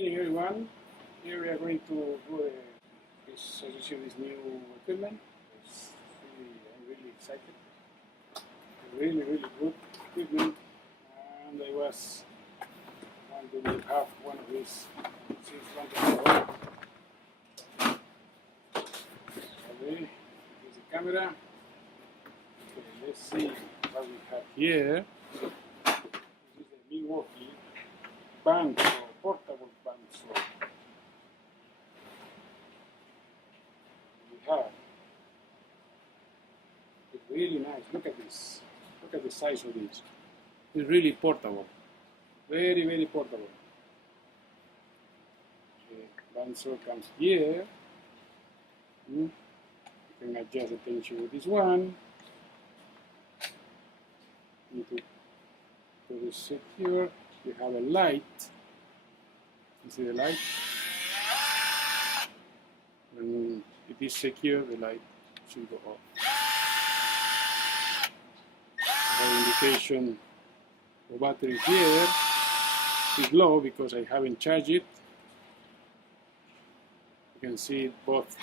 Hey everyone, here we are going to do this new equipment. I'm really excited. Really good equipment, and I was wanting to have one of these since long time ago. Okay, here's the camera. Okay, let's see what we have here. This is the Milwaukee bandsaw, portable bandsaw. We have. It's really nice. Look at this. Look at the size of this. It's really portable. Very portable. The bandsaw comes here. You can adjust the tension with this one. To put it secure, you have a light. You see the light? When it is secure, the light should go off. The indication the battery here is low because I haven't charged it. You can see both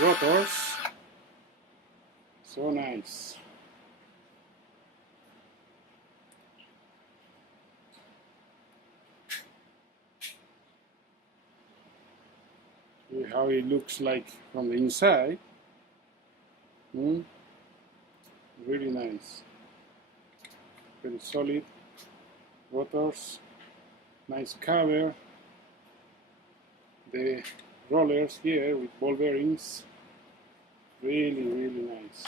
rotors. So nice. See how it looks like from the inside. Really nice. Very solid rotors, nice cover. The rollers here with ball bearings, really nice.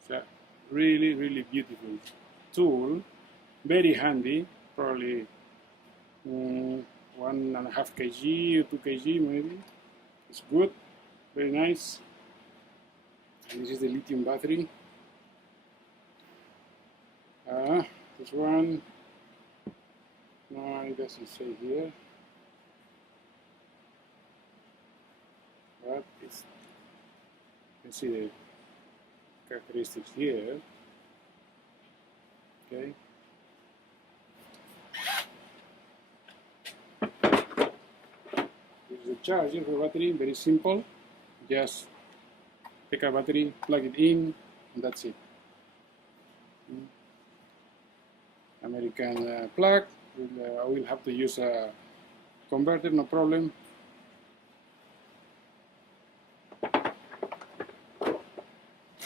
It's a really beautiful tool, very handy, probably 1.5 kg or 2 kg maybe. It's good, very nice. And this is the lithium battery. This one, no, it doesn't say here, but it's, you can see the characteristics here. Okay. This is a charger for battery, very simple. Just take a battery, plug it in, and that's it. American plug. I will have to use a converter, no problem.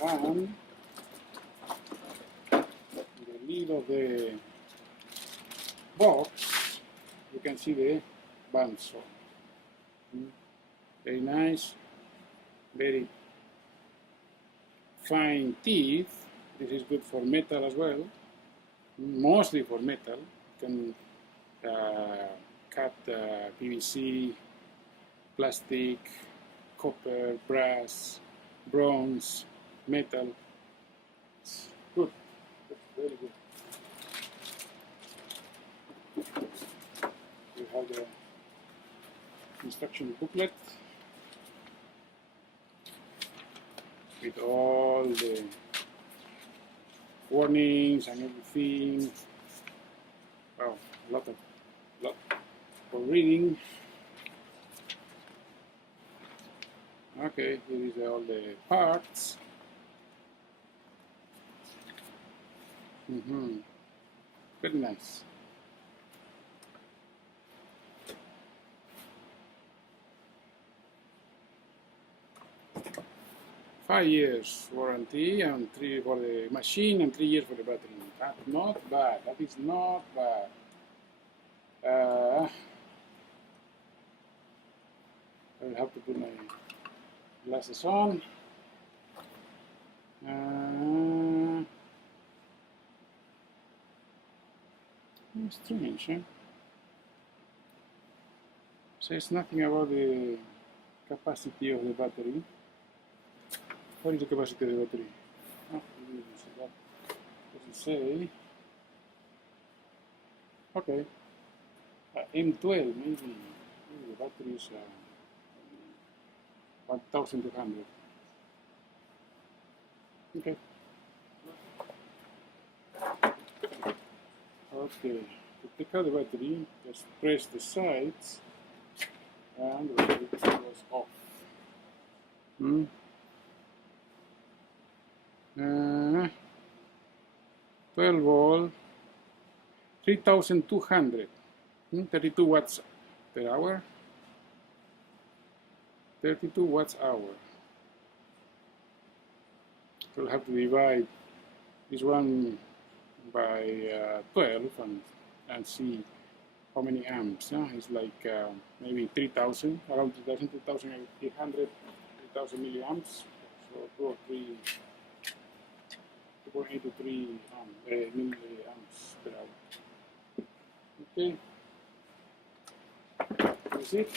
And the lid of the box, you can see the bandsaw. Very nice, very fine teeth. This is good for metal as well. Mostly for metal. You can cut PVC, plastic, copper, brass, bronze, metal. It's good. It's very good. We have the instruction booklet with all the warnings and everything. Wow, a lot for reading. Okay, here is all the parts. Very nice. Five years warranty and 3 for the machine and 3 years for the battery. That's not bad. That is not bad. I will have to put my glasses on. Strange, huh? Says nothing about the capacity of the battery. What is the capacity of the battery? Oh, what does it say? Okay. M12, maybe the battery is 1200. Okay. Okay, to take out the battery, just press the sides and the battery goes off. 12 volt, 3200, 32 watts per hour, 32 watts hour. We'll have to divide this one by 12 and see how many amps. It's like maybe 3000, around 3000, 2800, 3000 milliamps. So 2.83 milliamps per hour. Okay, that's it.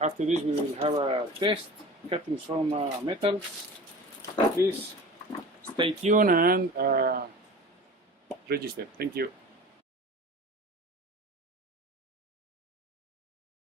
After this, we will have a test, cutting some metals. Please stay tuned and register. Thank you.